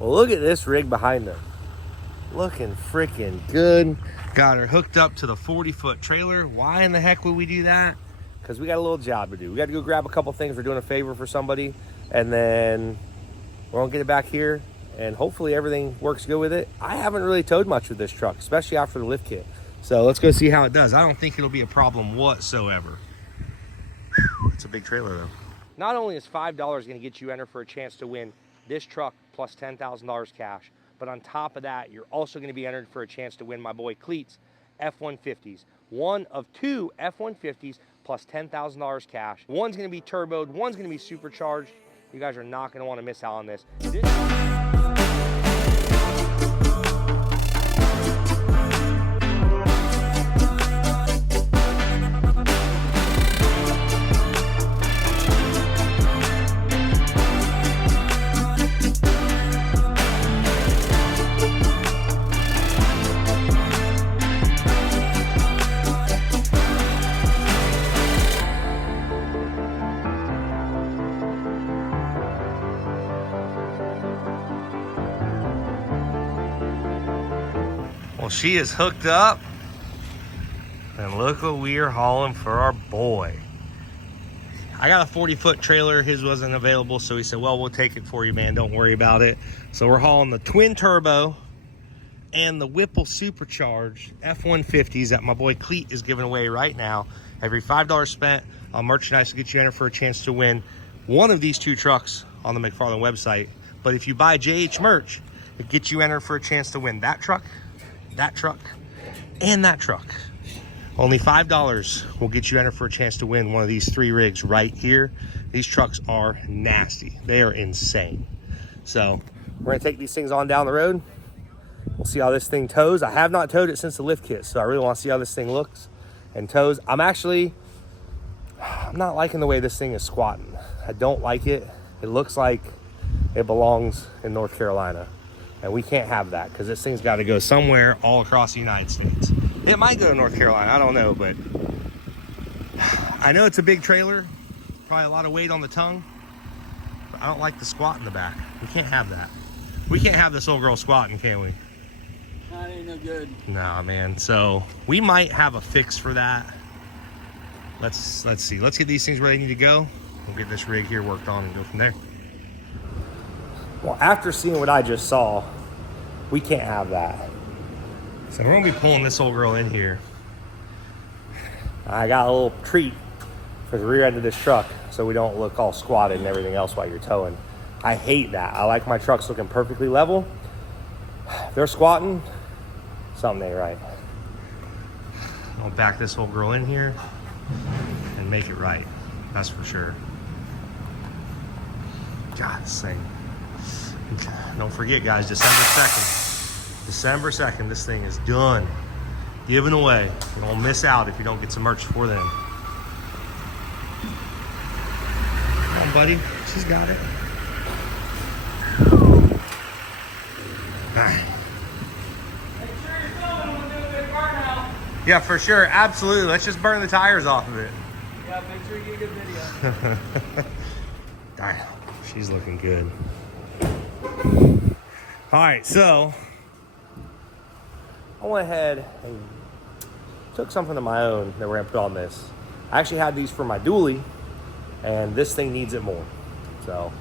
Well, look at this rig behind them. Looking freaking good. Got her hooked up to the 40-foot trailer. Why in the heck would we do that? Because we got a little job to do. We got to go grab a couple things. We're doing a favor for somebody. And then we're going to get it back here. And hopefully everything works good with it. I haven't really towed much with this truck, especially after the lift kit. So let's go see how it does. I don't think it'll be a problem whatsoever. Whew, it's a big trailer though. Not only is $5 going to get you entered for a chance to win this truck plus $10,000 cash, but on top of that, you're also going to be entered for a chance to win my boy Cleet's F-150s. One of 2 F-150s plus $10,000 cash. One's going to be turboed, one's going to be supercharged. You guys are not going to want to miss out on this. Well, she is hooked up, and look what we are hauling for our boy. I got a 40-foot trailer. His wasn't available, so he said, well, we'll take it for you, man. Don't worry about it. So we're hauling the twin turbo and the Whipple supercharged F-150s that my boy Cleet is giving away right now. Every $5 spent on merchandise will get you entered for a chance to win one of these 2 trucks on the McFarland website. But if you buy JH merch, it gets you entered for a chance to win that truck, and that truck. Only $5 will get you entered for a chance to win one of these 3 rigs right here. These trucks are nasty. They are insane. So we're gonna take these things on down the road. We'll see how this thing tows. I have not towed it since the lift kit, so I really want to see how this thing looks and tows. I'm not liking the way this thing is squatting. I don't like it. It looks like it belongs in North Carolina. And we can't have that because this thing's got to go somewhere all across the United States. It might go to North Carolina, I don't know, but I know it's a big trailer, probably a lot of weight on the tongue, but I don't like the squat in the back. We can't have that. We can't have this old girl squatting, can we? That ain't no good. Nah, man. So we might have a fix for that. Let's see. Let's get these things where they need to go. We'll get this rig here worked on and go from there. Well, after seeing what I just saw, we can't have that. So we're gonna be pulling this old girl in here. I got a little treat for the rear end of this truck so we don't look all squatted and everything else while you're towing. I hate that. I like my trucks looking perfectly level. If they're squatting, something ain't right. I'll back this old girl in here and make it right. That's for sure. God, this thing. Don't forget, guys, December 2nd. December 2nd, this thing is done. Giving away. You're going to miss out if you don't get some merch before then. Come on, buddy. She's got it. Yeah, for sure. Absolutely. Let's just burn the tires off of it. Yeah, make sure you get a good video. Darn, she's looking good. All right, so I went ahead and took something of my own that we're gonna put on this. I actually had these for my dually, and this thing needs it more. So,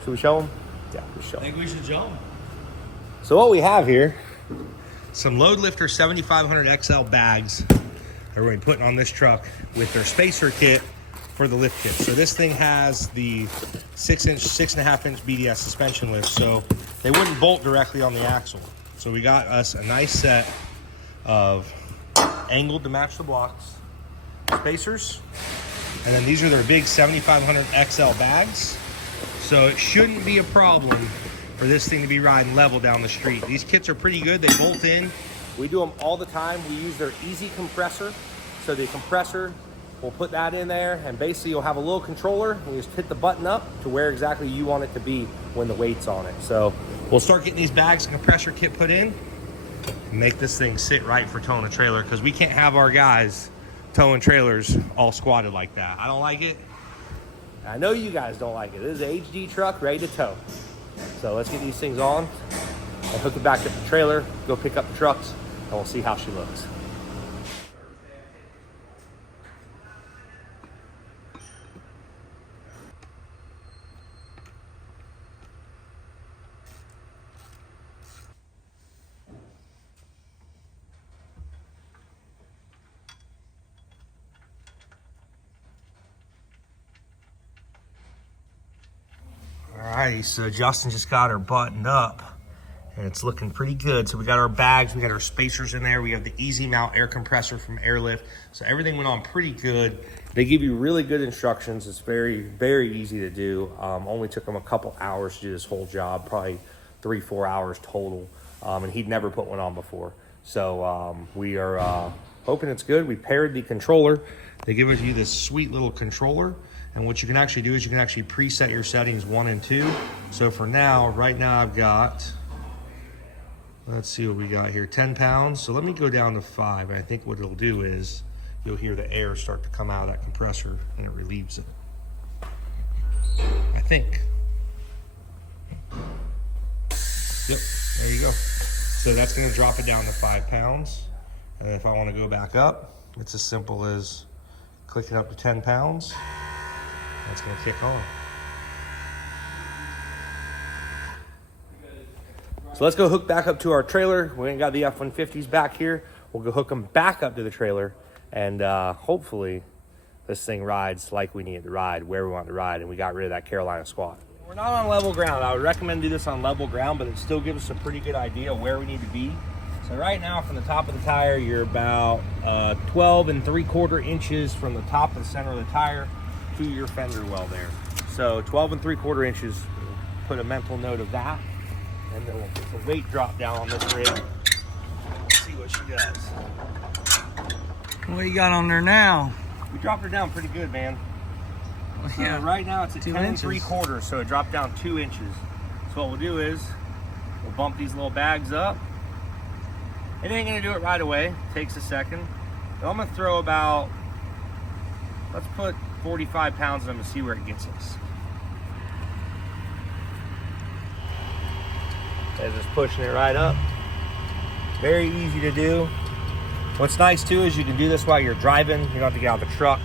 should we show them? Yeah, we show them. I think we should show them. So what we have here, some Load Lifter 7500 XL bags that we're going to be putting on this truck with their spacer kit for the lift kit. So this thing has the 6.5 inch BDS suspension lift, so they wouldn't bolt directly on the axle. So we got us a nice set of angled to match the blocks spacers, and then these are their big 7500 XL bags. So it shouldn't be a problem for this thing to be riding level down the street. These kits are pretty good. They bolt in. We do them all the time. We use their easy compressor. So the compressor, we'll put that in there, and basically you'll have a little controller, and you just hit the button up to where exactly you want it to be when the weight's on it. So we'll start getting these bags and compressor kit put in and make this thing sit right for towing a trailer, because we can't have our guys towing trailers all squatted like that. I don't like it. I know you guys don't like it. This is an HD truck ready to tow. So let's get these things on and hook it back up the trailer, go pick up the trucks, and we'll see how she looks. Alrighty, so Justin just got her buttoned up and it's looking pretty good. So we got our bags, we got our spacers in there, we have the easy mount air compressor from Airlift. So everything went on pretty good. They give you really good instructions. It's very, very easy to do. Only took them a couple hours to do this whole job, probably 3-4 hours total. And he'd never put one on before. So we are hoping it's good. We paired the controller. They give you this sweet little controller. And what you can actually do is you can actually preset your settings 1 and 2. So for now, right now I've got, let's see what we got here, 10 pounds. So let me go down to 5. And I think what it'll do is you'll hear the air start to come out of that compressor and it relieves it. I think. Yep, there you go. So that's gonna drop it down to 5 pounds. And if I wanna go back up, it's as simple as clicking up to 10 pounds. That's gonna kick on. So let's go hook back up to our trailer. We ain't got the F-150s back here. We'll go hook them back up to the trailer, and hopefully this thing rides like we need it to ride, where we want it to ride, and we got rid of that Carolina squat. We're not on level ground. I would recommend do this on level ground, but it still gives us a pretty good idea of where we need to be. So right now from the top of the tire, you're about 12 3/4 inches from the top of the center of the tire to your fender well there. So 12 3/4 inches, we'll put a mental note of that. And then we'll put the weight drop down on this rig. See what she does. What you got on there now? We dropped her down pretty good, man. Well, So right now it's at 10 inches. 3/4, so it dropped down 2 inches. So what we'll do is we'll bump these little bags up. It ain't gonna do it right away. It takes a second. But I'm gonna throw about, let's put 45 pounds in them and see where it gets us. It's just pushing it right up. Very easy to do. What's nice too is you can do this while you're driving. You don't have to get out of the truck.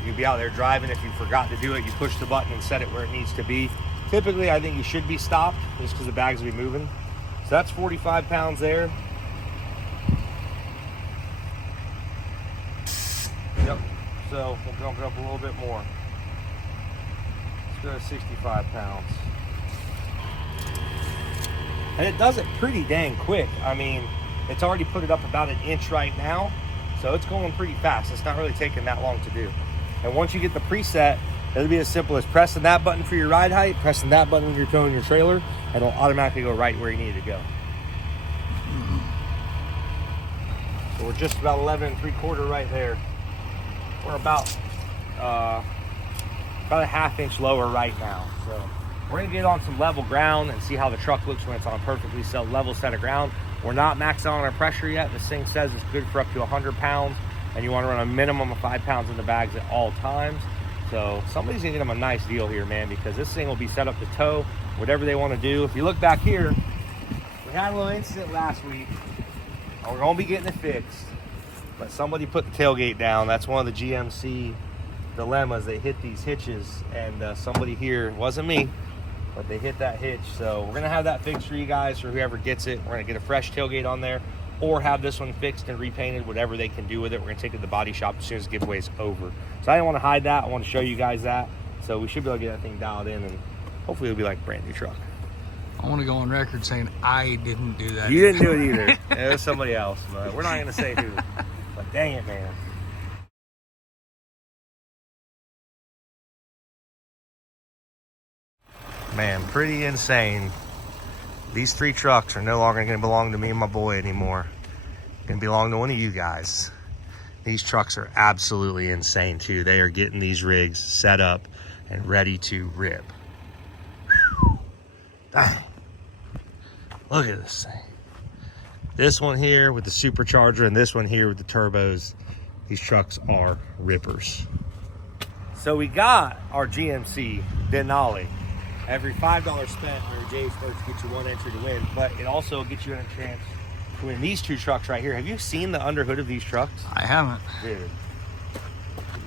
You can be out there driving. If you forgot to do it, you push the button and set it where it needs to be. Typically, I think you should be stopped just because the bags will be moving. So that's 45 pounds there. Yep. So we'll jump it up a little bit more. Let's go to 65 pounds. And it does it pretty dang quick. I mean, it's already put it up about 1 inch right now, so it's going pretty fast. It's not really taking that long to do. And once you get the preset, it'll be as simple as pressing that button for your ride height, pressing that button when you're towing your trailer, and it'll automatically go right where you need to go. So we're just about 11 3/4 right there. We're about a 1/2 inch lower right now. So we're gonna get on some level ground and see how the truck looks when it's on a perfectly level set of ground. We're not maxed out on our pressure yet. This thing says it's good for up to 100 pounds, and you wanna run a minimum of 5 pounds in the bags at all times. So somebody's gonna get them a nice deal here, man, because this thing will be set up to tow, whatever they wanna do. If you look back here, we had a little incident last week, and we're gonna be getting it fixed. But somebody put the tailgate down. That's one of the GMC dilemmas. They hit these hitches, and somebody here, it wasn't me, but they hit that hitch. So we're gonna have that fixed for you guys, for whoever gets it. We're gonna get a fresh tailgate on there, or have this one fixed and repainted, whatever they can do with it. We're gonna take it to the body shop as soon as the giveaway's over. So I didn't want to hide that. I want to show you guys that. So we should be able to get that thing dialed in, and hopefully it'll be like a brand new truck. I want to go on record saying I didn't do that. You didn't do it either. It was somebody else, but we're not gonna say who. But dang it, man. Man, pretty insane. These 3 trucks are no longer gonna belong to me and my boy anymore. They're gonna belong to one of you guys. These trucks are absolutely insane too. They are getting these rigs set up and ready to rip. Whew. Dang. Look at this thing. This one here with the supercharger and this one here with the turbos. These trucks are rippers. So we got our GMC Denali, Every $5 spent or Jay's Purch gets you 1 entry to win, but it also gets you a chance to win these 2 trucks right here. Have you seen the under hood of these trucks? I haven't. Dude,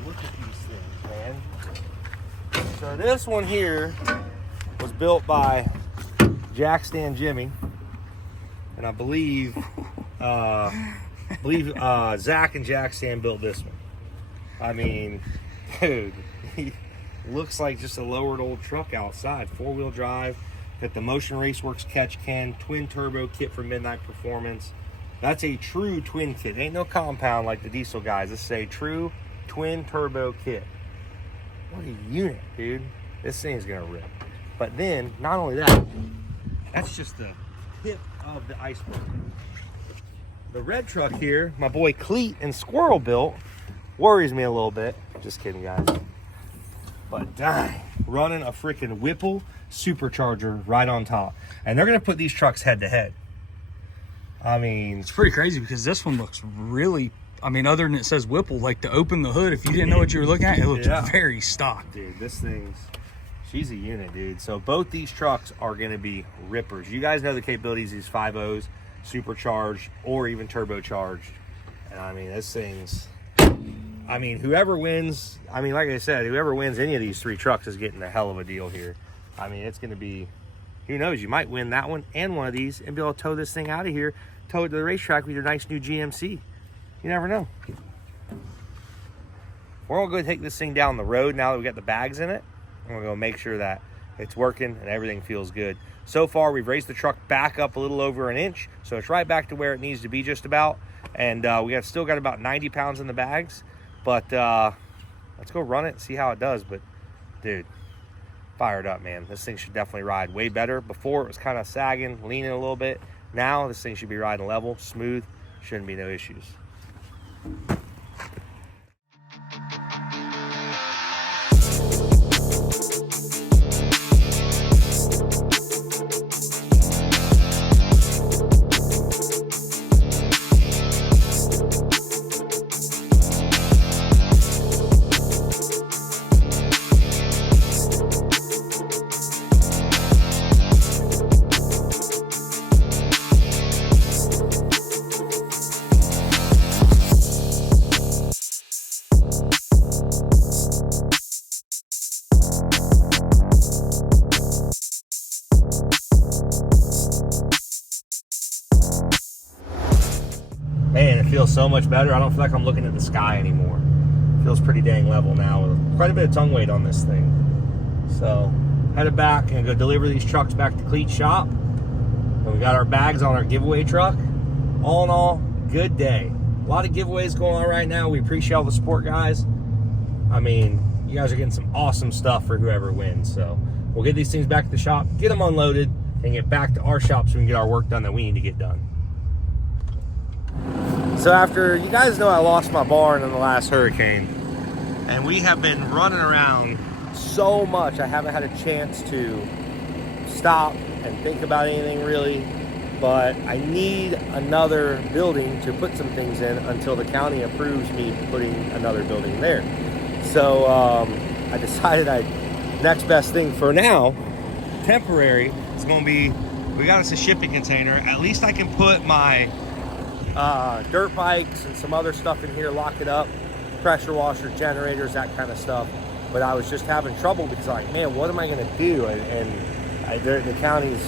look at these things, man. So this one here was built by Jack Stan Jimmy, and I believe Zach and Jack Stan built this one. I mean, dude, he looks like just a lowered old truck outside. 4-wheel drive, got the Motion Raceworks catch can, twin turbo kit for Midnight Performance. That's a true twin kit. Ain't no compound like the diesel guys. This is a true twin turbo kit. What a unit, dude. This thing's gonna rip. But then, not only that, that's just the tip of the iceberg. The red truck here, my boy Cleet and Squirrel built, worries me a little bit. Just kidding, guys. But dang, running a freaking Whipple supercharger right on top. And they're gonna put these trucks head to head. I mean, It's pretty crazy because this one looks really, I mean, other than it says Whipple, like to open the hood, if you didn't know what you were looking at, it looks very stock. dude, this thing's, she's a unit, dude. So both these trucks are gonna be rippers. You guys know the capabilities of these 5.0s, supercharged or even turbocharged. And I mean, this thing's, I mean, whoever wins, I mean, like I said, whoever wins any of these 3 trucks is getting a hell of a deal here. I mean, it's going to be, who knows, you might win that one and one of these and be able to tow this thing out of here, tow it to the racetrack with your nice new GMC. You never know. We're going to go take this thing down the road now that we got the bags in it. We're going to go make sure that it's working and everything feels good. So far, we've raised the truck back up a little over an inch, so it's right back to where it needs to be just about. And we have still got about 90 pounds in the bags. But let's go run it and see how it does. But dude, fired up, man. This thing should definitely ride way better. Before it was kind of sagging, leaning a little bit. Now this thing should be riding level, smooth. Shouldn't be no issues. Man, it feels so much better. I don't feel like I'm looking at the sky anymore. It feels pretty dang level now with quite a bit of tongue weight on this thing. So, headed back and go deliver these trucks back to Cleat's shop. And we got our bags on our giveaway truck. All in all, good day. A lot of giveaways going on right now. We appreciate all the support, guys. I mean, you guys are getting some awesome stuff for whoever wins. So, we'll get these things back to the shop, get them unloaded, and get back to our shop so we can get our work done that we need to get done. So after, you guys know I lost my barn in the last hurricane, and we have been running around so much, I haven't had a chance to stop and think about anything really, but I need another building to put some things in until the county approves me putting another building there. So I decided next best thing for now, temporary, is going to be, we got us a shipping container. At least I can put my dirt bikes and some other stuff in here, lock it up, pressure washer, generators, that kind of stuff. But I was just having trouble because I'm like, man, what am I going to do? The county's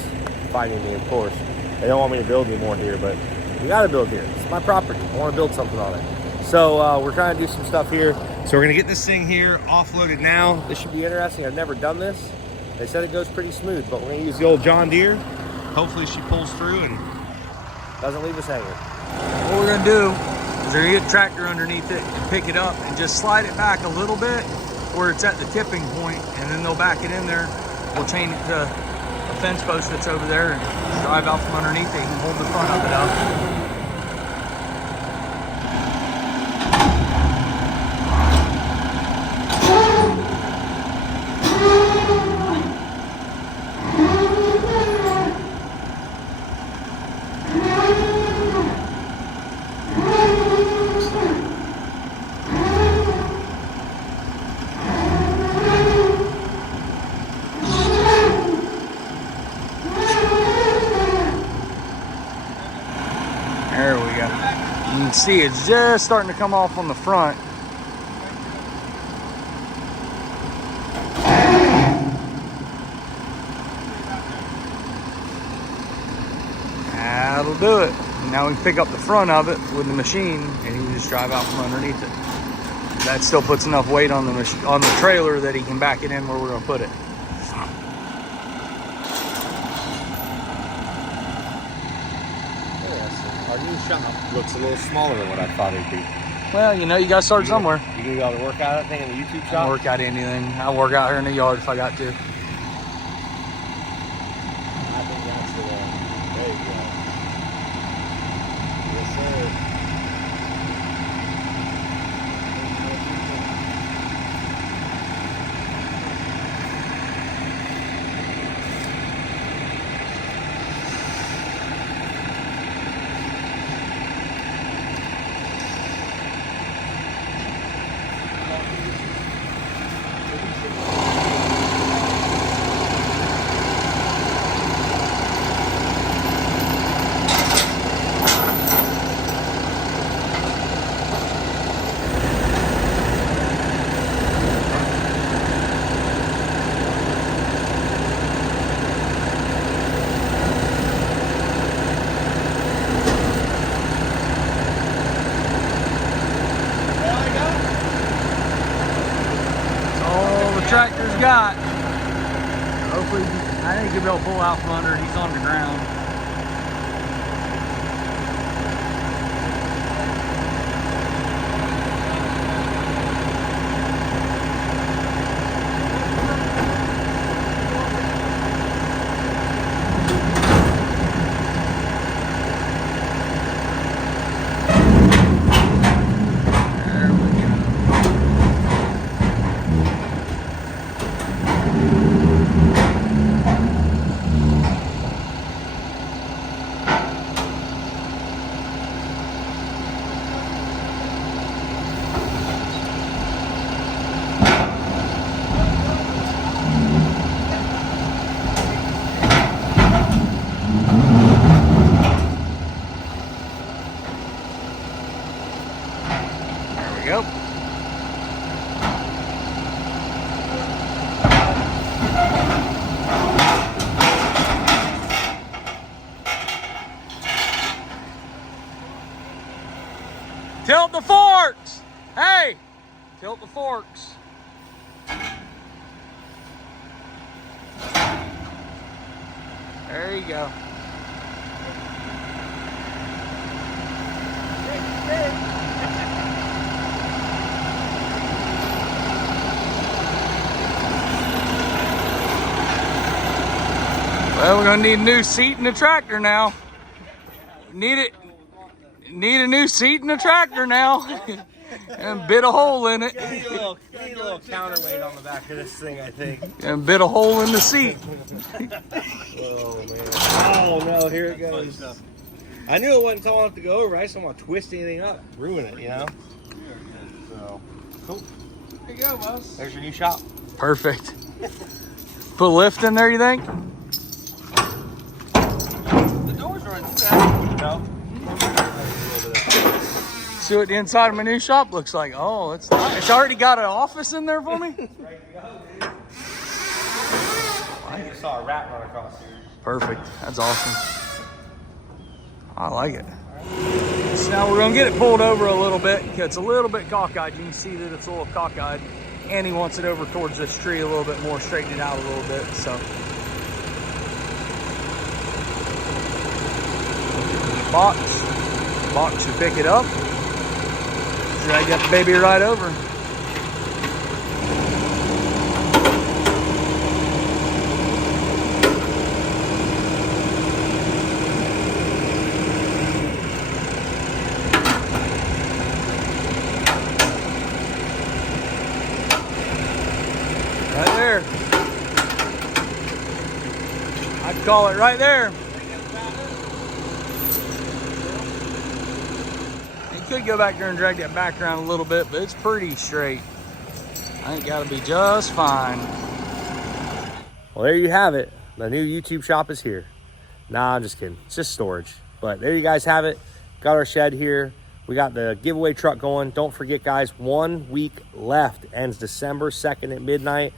fighting me, of course. They don't want me to build anymore here, but we got to build here. It's my property. I want to build something on it. So we're trying to do some stuff here. So we're going to get this thing here offloaded now. This should be interesting. I've never done this. They said it goes pretty smooth, but we're going to use the old John Deere. Hopefully she pulls through and doesn't leave us hanging. What we're gonna do is we're gonna get a tractor underneath it and pick it up and just slide it back a little bit where it's at the tipping point, and then they'll back it in there. We'll chain it to a fence post that's over there and drive out from underneath it and hold the front of it up. can see it's just starting to come off on the front. That'll do it. Now we can pick up the front of it with the machine, and he can just drive out from underneath it. That still puts enough weight on the trailer that he can back it in where we're gonna put it. Our new shop looks a little smaller than what I thought it'd be. Well, you know, you gotta start somewhere. You gonna be able to work out that thing in the YouTube I shop? can work out anything. I'll work out here in the yard if I got to. I think that's the one. There you go. Yes, sir. Tractor's got. Hopefully, I think he'll be able to pull out from under it. He's on the ground. Yep. Tilt the forks. Hey, tilt the forks. There you go. Well, we're gonna need a new seat in the tractor now. Need a new seat in the tractor now. And bit a hole in it. Need a little counterweight on the back of this thing, I think. And bit a hole in the seat. Oh, man. Oh, no, here it goes. I knew it wasn't tall enough to go over. I just don't want to twist anything up, ruin it, you know? So, cool. There you go, boss. There's your new shop. Perfect. Put a lift in there, you think? The doors are inside. No. See what the inside of my new shop looks like. Oh, it's nice. It's already got an office in there for me? I just saw a rat run across here. Perfect. That's awesome. I like it. So now we're gonna get it pulled over a little bit. It's a little bit cockeyed. You can see that it's a little cockeyed. And he wants it over towards this tree a little bit more, straighten it out a little bit. So box should pick it up. So I got the baby right over. Right there. I'd call it right there. Could go back there and drag that back around a little bit, but it's pretty straight. I think that'll be just fine. Well, there you have it. The new YouTube shop is here. Nah, I'm just kidding. It's just storage. But there you guys have it. Got our shed here. We got the giveaway truck going. Don't forget, guys, 1 week left. Ends December 2nd at midnight.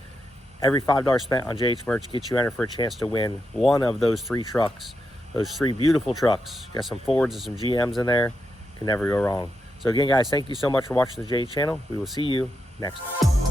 Every $5 spent on JH Merch gets you entered for a chance to win one of those 3 trucks. Those 3 beautiful trucks. Got some Fords and some GMs in there. Can never go wrong. So again, guys, thank you so much for watching the JH channel. We will see you next time.